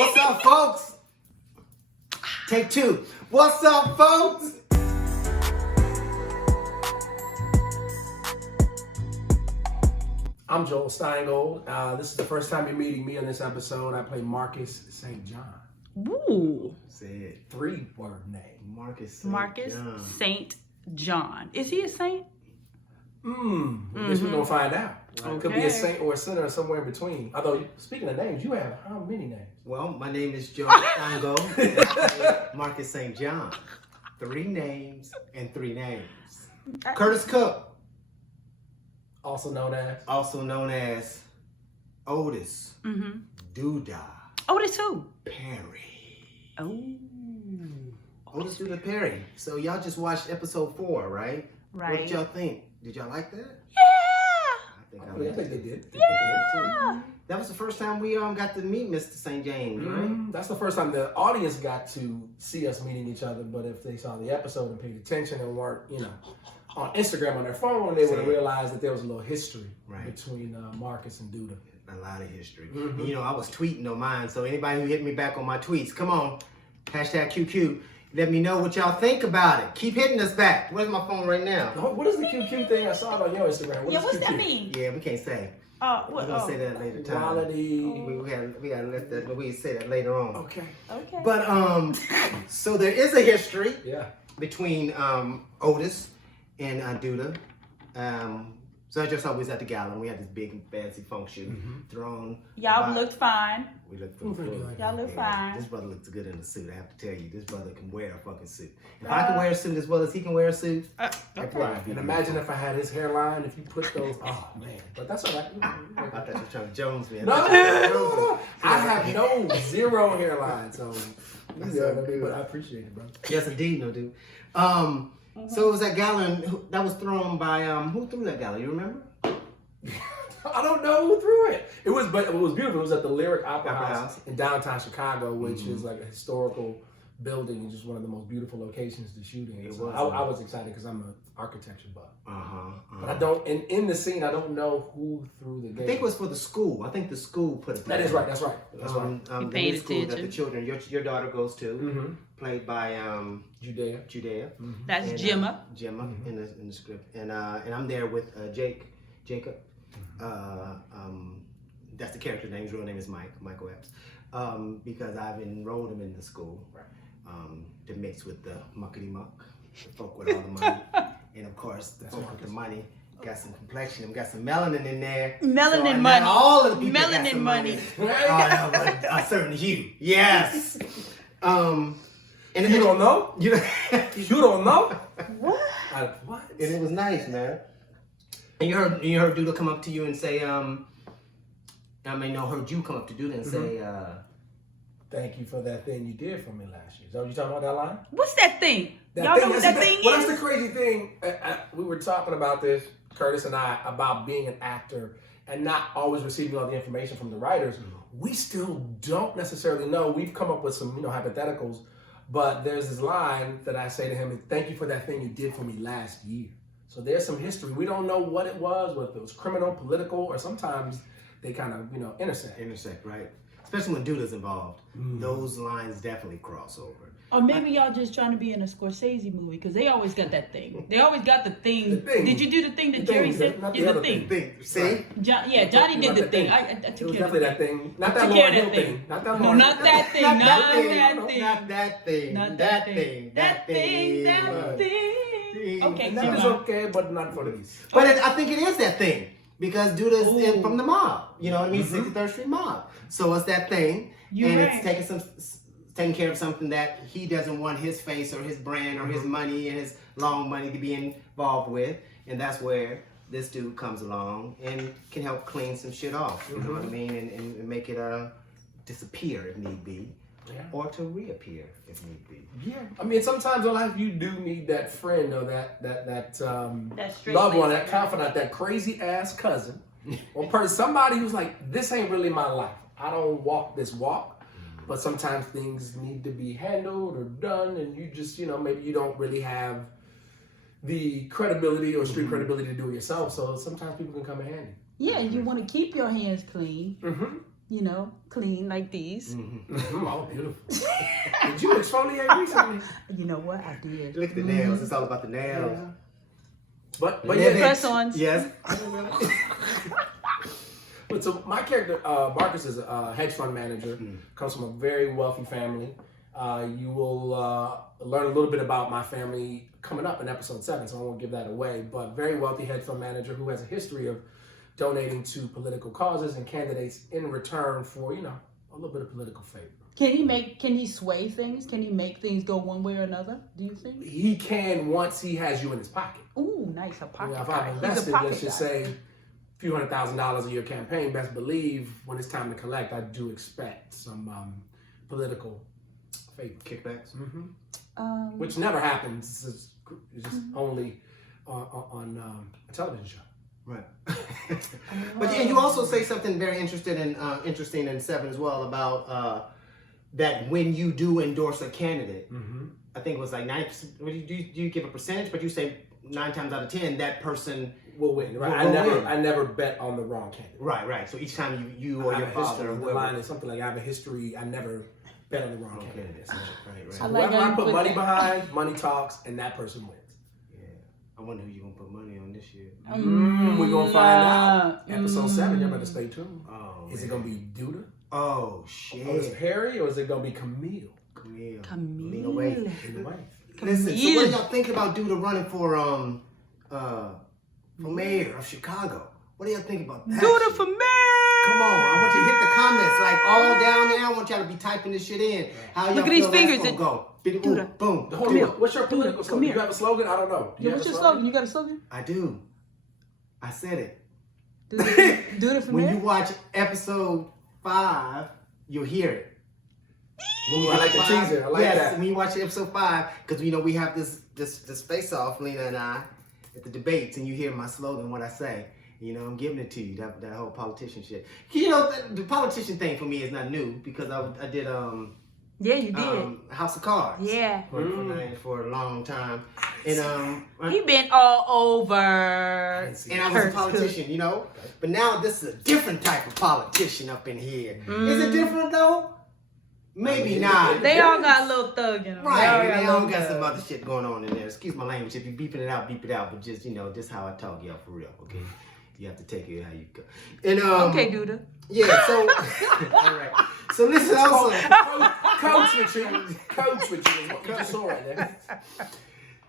What's up, folks? Take two. What's up, folks? I'm Joel Steingold. This is the first time you're meeting me on this episode. I play Marcus St. John. Ooh. Say it. 3-word name. Marcus St. John. Is he a saint? Guess we're going to find out. Okay. Could be a saint or a sinner or somewhere in between. Although, speaking of names, you have how many names? Well, my name is Joel Steingold. Marcus St. John. 3 names and 3 names. Curtis Cook. Also known as Otis. Duda Otis who? Perry. Oh. Otis Duda Perry. So y'all just watched episode 4, right? Right. What did y'all think? Did y'all like that? Yeah. I think they did. Yeah. That was the first time we got to meet Mr. St. James, right? That's the first time the audience got to see us meeting each other. But if they saw the episode and paid attention and weren't, on Instagram on their phone, they would have realized that there was a little history between Marcus and Duda. A lot of history. And, I was tweeting on mine, so anybody who hit me back on my tweets, come on, #QQ. Let me know what y'all think about it. Keep hitting us back. Where's my phone right now? What is the QQ thing? I saw it on your Instagram. What's QQ? that mean? Yeah, we can't say. We're gonna say that later time. Quality. We gotta let that. We say that later on. Okay. But so there is a history. Yeah. Between Otis and Duda. So I just always at the gala, and we had this big fancy function thrown. Y'all looked fine. We looked Y'all look fine. This brother looks good in a suit. I have to tell you, this brother can wear a fucking suit. If I can wear a suit as well as he can wear a suit, Right. And imagine if I had his hairline, if you put those, oh man. But that's all right. I thought you were trying to Jones me. No. I have zero hairline, so but I appreciate it, bro. Yes, indeed, no, dude. So it was that gala, and that was thrown by who threw that gala? You remember? I don't know who threw it. It was beautiful. It was at the Lyric Opera House in downtown Chicago, which is like a historical building and just one of the most beautiful locations to shoot in. So I was excited because I'm an architecture buff. But I don't in the scene. I don't know who threw the game. I think it was for the school. I think the school put it. That is right. That's right. The new school that the children, your daughter goes to, played by Judea. That's and, Gemma. In the script, and I'm there with Jacob. That's the character name. His real name is Michael Epps. Because I've enrolled him in the school to mix with the muckety muck, the folk with all the money, and of course the folk with the money got some complexion, and got some melanin in there. Melanin so money. All of the people Melanin got some money. A certain hue. Yes. And you don't know? You don't know? What? What? And it was nice, man. And you heard Duda come up to you and say, heard you come up to Duda and say, thank you for that thing you did for me last year. Is that what you talking about, that line? What's that thing? Y'all know what that thing is? Well, that's the crazy thing. We were talking about this, Curtis and I, about being an actor and not always receiving all the information from the writers. We still don't necessarily know. We've come up with some, hypotheticals, but there's this line that I say to him, thank you for that thing you did for me last year. So there's some history. We don't know what it was, whether it was criminal, political, or sometimes they kind of, intersect. Intersect, right? Especially when Duda's involved. Those lines definitely cross over. Or maybe y'all just trying to be in a Scorsese movie, because they always got that thing. They always got the thing. Did you do the thing that Jerry said? Yeah, the thing. See? Right. Johnny did the thing. I took care of that thing. Not that Lauryn Hill thing. Not that Lauryn. Not that thing. Not that thing. Not that thing. Not that thing. That thing. That thing. Okay, and that is okay, but not for these. But I think it is that thing. Because Duda's from the mob. You know what I mean? 63rd Street mob. So it's that thing. It's taking care of something that he doesn't want his face or his brand or his money and his long money to be involved with. And that's where this dude comes along and can help clean some shit off. You know what I mean? And make it disappear if need be. Yeah. Or to reappear if need be. Yeah, I mean, sometimes in life you do need that friend or that loved one, that confidant, that crazy ass cousin, or somebody who's like, this ain't really my life. I don't walk this walk, but sometimes things need to be handled or done, and you just, maybe you don't really have the credibility or street credibility to do it yourself. So sometimes people can come in handy. Yeah, you want to keep your hands clean. clean like these. Oh, beautiful. Did you exfoliate recently? You know what? I did. Look at the nails. It's all about the nails. Yeah. But Press-ons. Yes. But so my character, Marcus, is a hedge fund manager. Comes from a very wealthy family. You will learn a little bit about my family coming up in episode 7, so I won't give that away. But very wealthy hedge fund manager who has a history of donating to political causes and candidates in return for, a little bit of political favor. Can he sway things? Can he make things go one way or another, do you think? He can once he has you in his pocket. Ooh, nice, a pocket If guy. I've He's a invested, pocket let's just guy. say, a few $100,000 a year campaign, best believe when it's time to collect, I do expect some political favor. Kickbacks. Which never happens. It's just only on a television show. Right. But you also say something very interesting in 7 as well about that when you do endorse a candidate, I think it was like 90%. Do you give a percentage? But you say 9 times out of 10 that person will win. Right. I never bet on the wrong candidate. Right. So each time you or your father or the line is something like I have a history. I never bet on the wrong candidate. Right. So whoever I put money behind, money talks, and that person wins. I wonder who you're going to put money on this year. We're going to find out. Episode 7, you better stay tuned. Oh, is it going to be Duda? Oh, shit. Or is it Harry? Or is it going to be Camille? Lean away. Listen, Listen, so what y'all thinking about Duda running for mayor of Chicago? What do y'all think about that? Duda for mayor! Come on, I want you to hit the comments like all down there. I want y'all to be typing this shit in. How y'all Look at these feel that's fingers. gonna go? Duda. Boom. Hold on. What's your political slogan? here. You have a slogan? I don't know. Yeah, what's your slogan? You got a slogan? I do. I said it. Duda for When mayor? you watch episode 5, you'll hear it. I like the teaser. I like that. When you watch episode 5, because we have this face off, Lena and I, at the debates, and you hear my slogan, what I say. I'm giving it to you, that whole politician shit. The politician thing for me is not new because I did Yeah, you did. House of Cards. Yeah. For a long time. And He been all over. and I was a politician, But now this is a different type of politician up in here. Is it different though? Maybe not. They all got a little thug in them. Right, they all got some other shit going on in there. Excuse my language. If you're beeping it out, beep it out. But just, just how I talk, y'all, for real, okay? You have to take it how you go. And okay, Duda. Yeah, so all right. So listen also. Coach with you is what you just saw right there.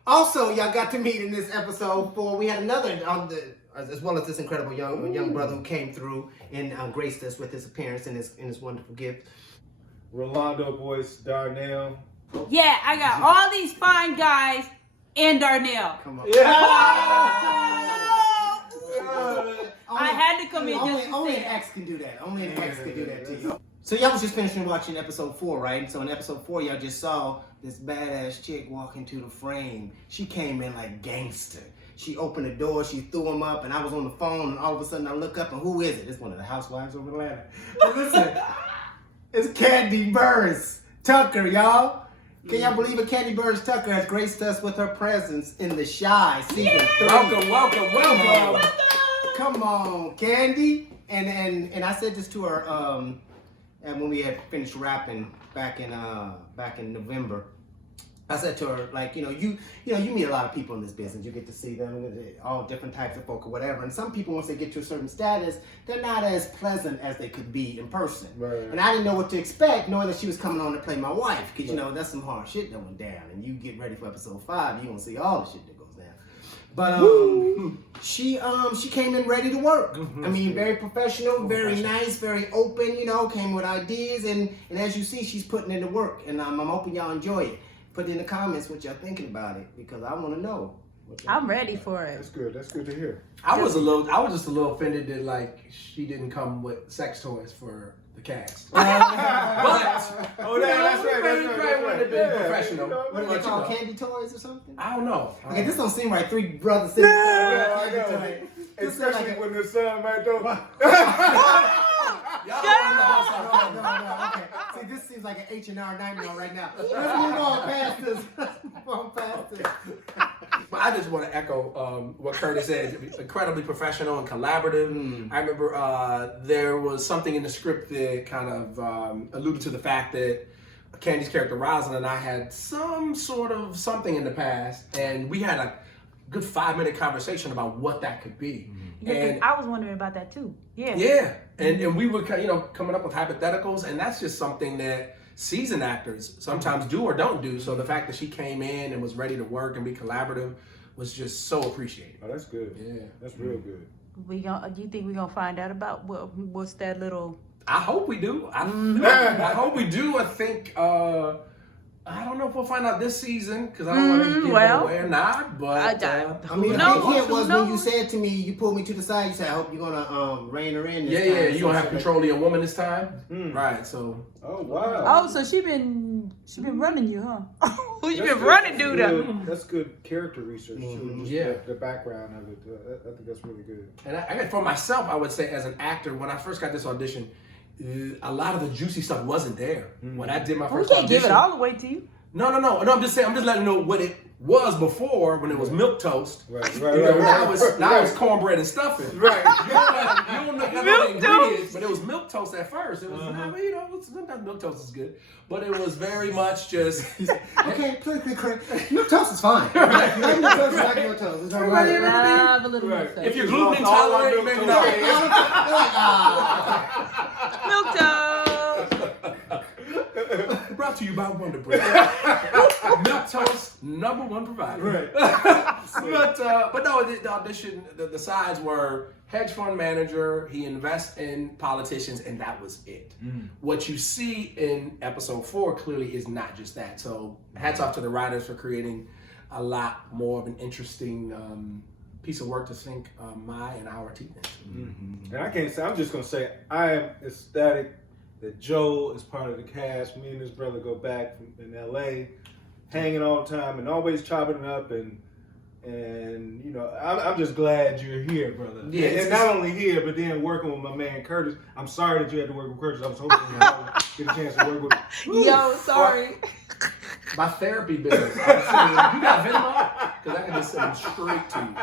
Also, y'all got to meet in this episode 4. We had another as well as this incredible young brother who came through and graced us with his appearance and his wonderful gift. Rolando Boyce, Darnell. Yeah, I got all these fine guys and Darnell. Come on. I had to come in just to only say an ex can do that. Only an ex can do that to you. So y'all was just finishing watching episode 4, right? So in episode 4, y'all just saw this badass chick walk into the frame. She came in like gangster. She opened the door, she threw him up, and I was on the phone, and all of a sudden I look up, and who is it? It's one of the housewives over Atlanta. But listen, it's Kandi Burruss Tucker, y'all. Can y'all believe it? Kandi Burruss Tucker has graced us with her presence in The Chi season 3. Welcome. Come on, Kandi. And I said this to her and when we had finished rapping back in November. I said to her, like, you meet a lot of people in this business. You get to see them, all different types of folk or whatever. And some people, once they get to a certain status, they're not as pleasant as they could be in person. Right. And I didn't know what to expect, knowing that she was coming on to play my wife. Because, that's some hard shit going down. And you get ready for episode 5, you're going to see all the shit that goes down. But she came in ready to work. I mean, very professional, very nice, very open, came with ideas. And as you see, she's putting in the work. And I'm hoping y'all enjoy it. Put in the comments what y'all thinking about it because I want to know. I'm ready for it. That's good. That's good to hear. I was just a little offended that like she didn't come with sex toys for the cast. But that's right. That's right. Would have been professional. What are they called? Candy toys or something? I don't know. Okay, this don't seem right. 3 brothers sitting there. I know. Especially when the sun right there. No. Okay. See, this seems like an H&R nightmare right now. Let's move on past this. But I just want to echo what Curtis said. Incredibly professional and collaborative. I remember there was something in the script that kind of alluded to the fact that Kandi's character Rosalind and I had some sort of something in the past, and we had a good 5-minute conversation about what that could be. Yeah, And I was wondering about that too. Yeah. yeah, and we were coming up with hypotheticals, and that's just something that seasoned actors sometimes do or don't do. So the fact that she came in and was ready to work and be collaborative was just so appreciated. Oh, that's good. Yeah, That's real good. Do you think we're gonna find out about what's that little? I hope we do. I hope we do. I think I don't know if we'll find out this season because I don't want to give it away or not. But I mean, knows? the hint was Who when you knows? said to me, you pulled me to the side. You said, "I hope you're gonna rein her in." This yeah, time. you So gonna have she- control of your woman this time, right? So Oh wow. Oh, so she been running you, huh? Who you That's been good. running, dude? Good- That's good character research too. Just Yeah. the background of it. I think that's really good. And I for myself, I would say as an actor, when I first got this audition, a lot of the juicy stuff wasn't there. When I did my We first can't audition, give it all away to you. No. I'm just saying. I'm just letting you know what it was before when it was milk toast. Right. Now it's cornbread and stuffing. Right. You don't know the ingredients, but it was milk toast at first. It was, sometimes milk toast is good, but it was very much just. Okay, politically correct. Milk toast is fine. Milk toast is like milk toast. It's all right. Have a little Right. milk toast. If you're gluten intolerant, maybe not. Milk toast. Brought to you by Wonder Bread. Milk toast, #1 provider. Right. But no, the audition, the sides were hedge fund manager. He invests in politicians, and that was it. What you see in episode 4 clearly is not just that. So hats off to the writers for creating a lot more of an interesting piece of work to sink my and our teeth into. And I can't say. I'm just gonna say I am ecstatic that Joe is part of the cast. Me and his brother go back in LA, hanging all the time and always chopping it up and I'm just glad you're here, brother. Yeah, and not only here, but then working with my man Curtis. I'm sorry that you had to work with Curtis. I was hoping you get a chance to work with him. Yo, sorry. My therapy business. You got Venmo? Because I can just send them straight to you.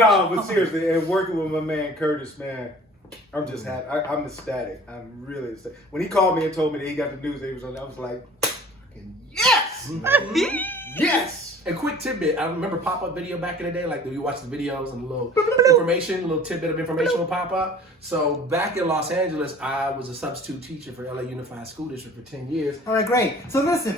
No, but seriously, and working with my man Curtis, man, I'm just happy. I'm ecstatic. I'm really ecstatic. When he called me and told me that he got the news that he was on, I was like, yes! Yes! A quick tidbit. I remember pop-up video back in the day, like you watch the videos and a little tidbit of information will pop up. So back in Los Angeles, I was a substitute teacher for LA Unified School District for 10 years. All right, great. So listen.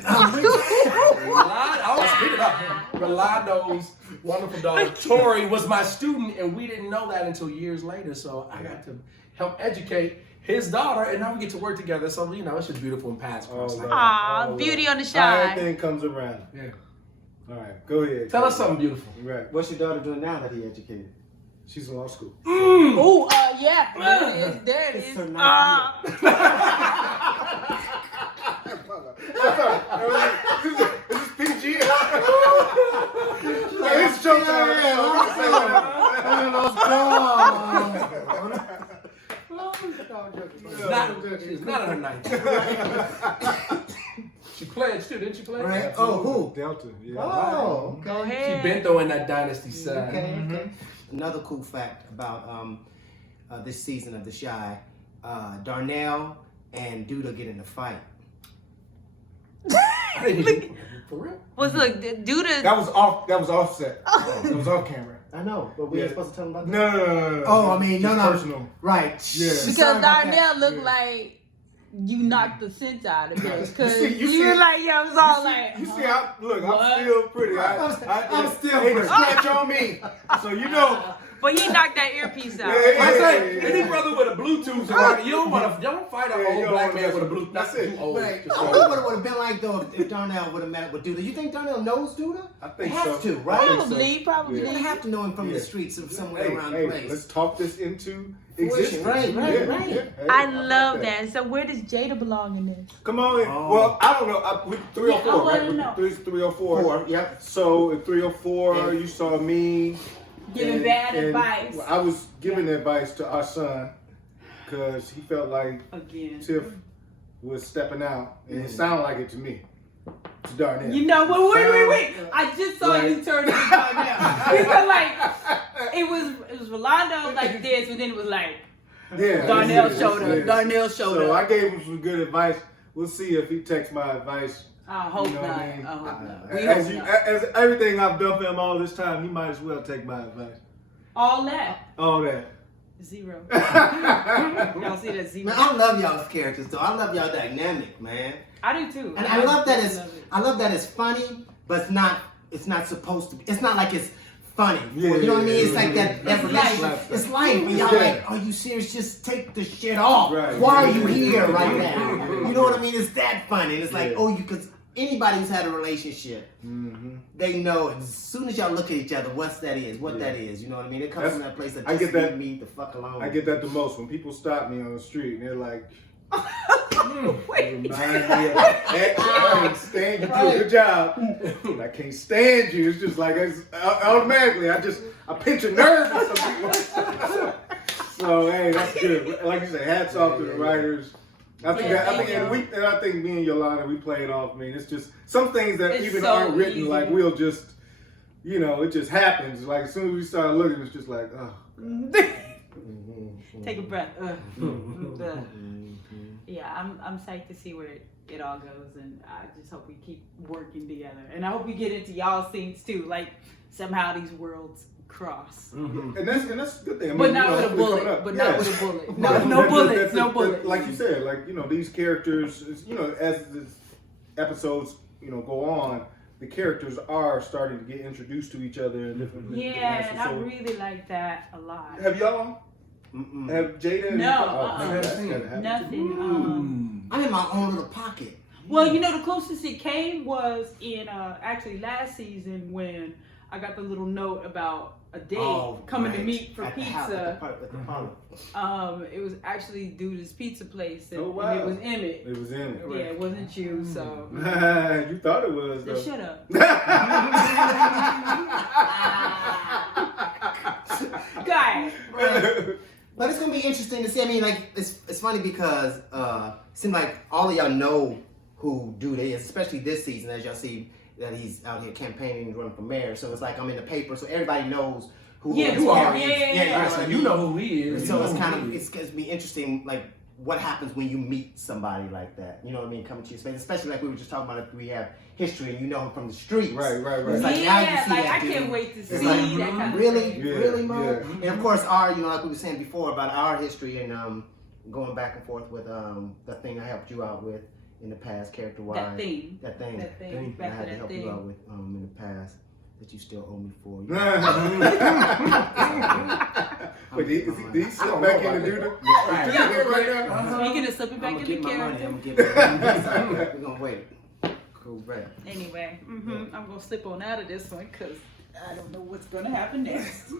Rolando's wonderful daughter, Tori, was my student, and we didn't know that until years later. So I got to help educate his daughter, and now we get to work together. So, it's just beautiful and paths cross. Aw, beauty on the shine. Everything comes around. Yeah. All right, go ahead. Tell us something beautiful. Right. What's your daughter doing now that he educated? She's in law school. Oh, yeah. There it is. There it It's is. her ninth Is this PG? It's Showtime. She's not in her 90s. She pledged too, didn't she pledge? Right. Oh, who? Delta. Yeah. Oh, okay. Go She ahead. been throwing that dynasty side. Okay. Another cool fact about this season of The Chi, Darnell and Duda get in a fight. For real? Was look, Duda. That was offset. That was off camera. I know, but we ain't supposed to tell them about that. No. Oh, I mean, no. Personal. Right. Yeah. Because Sorry about that. Darnell looked like you knocked the sense out of it. Because You you see- were like, yo, it was all like. You see, I'm What? still pretty. I'm still Hey, pretty. scratch on me. So you know. But he knocked that earpiece out. Yeah. I say, any brother with a Bluetooth, around, you don't fight an Yeah, you old don't black wanna man with a mess Bluetooth. That's Not it. too old. Right. just Oh, old. what it would have been like though if Darnell would have met up with Duda. You think Darnell knows Duda? I think He has so. to, right? Probably. You have to know him from the streets of somewhere around the place. Let's talk this into Fruition. existence. Right. Hey, I like love that. So where does Jada belong in this? Come on. Oh. Well, I don't know. We 304, Yeah, I wanna right? know. 304. Yep. So in 304, you saw me Giving bad advice. I was giving advice to our son because he felt like Again. Tiff was stepping out, and it sounded like it to me. It's Darnell. You know what? Wait. I just saw you turn it on now. Because like it was Rolando like this, and then it was like Darnell showed up. Darnell showed up. So I gave him some good advice. We'll see if he takes my advice. I hope You know what not. I mean? I hope not. As everything I've done for him all this time, he might as well take my advice. All that. All that. 0. Y'all see that 0? Man, I love y'all's characters though. I love y'all dynamic, man. I do too. And I love that it's funny, but it's not supposed to be. It's not like it's funny. Yeah, you know what I mean? yeah, It's like that. That's life. It's life. And y'all like, are you serious? Just take the shit off. Right. Why are you here right now? You know what I mean? It's that funny. And it's like, because anybody who's had a relationship, they know as soon as y'all look at each other, what that is. You know what I mean? It comes from that place that just leave me the fuck alone. I get that the most when people stop me on the street and they're like, Wait. remind me of X. I can't stand you. Do a good job. I can't stand you. It's just like automatically. I pinch a nerve with some people. So hey, that's good. Like you said, hats off to the writers. I think me and Yolanda, we play it off. I mean, it's just some things that even aren't written. Easy. Like we'll just, it just happens. Like as soon as we start looking, it's just like, oh. Take a breath. Yeah, I'm psyched to see where it all goes, and I just hope we keep working together. And I hope we get into y'all scenes too. Like somehow these worlds cross. And that's a good thing. I mean, But not with a bullet. But not with a bullet. No bullets. No bullets. Like you said, these characters, as the episodes, go on, the characters are starting to get introduced to each other in different. Yeah, and I really like that a lot. Have y'all? Have Jada? Nothing. I'm in my own little pocket. Well, the closest it came was in actually last season when I got the little note about a date coming to meet for pizza. It was actually dude's pizza place, and, and it was Emmett. It was Emmett. Yeah, it wasn't you. So you thought it was. Just shut up. Guy. But it's gonna be interesting to see. I mean, like it's funny because it seems like all of y'all know who dude is, especially this season, as y'all see that he's out here campaigning and running for mayor. So it's like I'm in the paper, so everybody knows who you are. Yeah. So you know who he is. So it's gonna be interesting, like what happens when you meet somebody like that. You know what I mean? Coming to your space, especially like we were just talking about if we have history and you know him from the streets. Right. It's like, now you see that I dude. can't wait to see It's like, that kind of really, thing. really, Mo? Yeah. And of course, like we were saying before about our history and going back and forth with the thing I helped you out with in the past, character-wise. That thing. That thing. Back I had to to help that you out thing. with in the past that you still owe me for. Wait, did he slip back in and do that? Right now? Speaking of slipping back I'm into gonna get my money. character. I'm gonna get my money. We're gonna wait. Cool, right. Anyway, I'm gonna slip on out of this one because I don't know what's gonna happen next.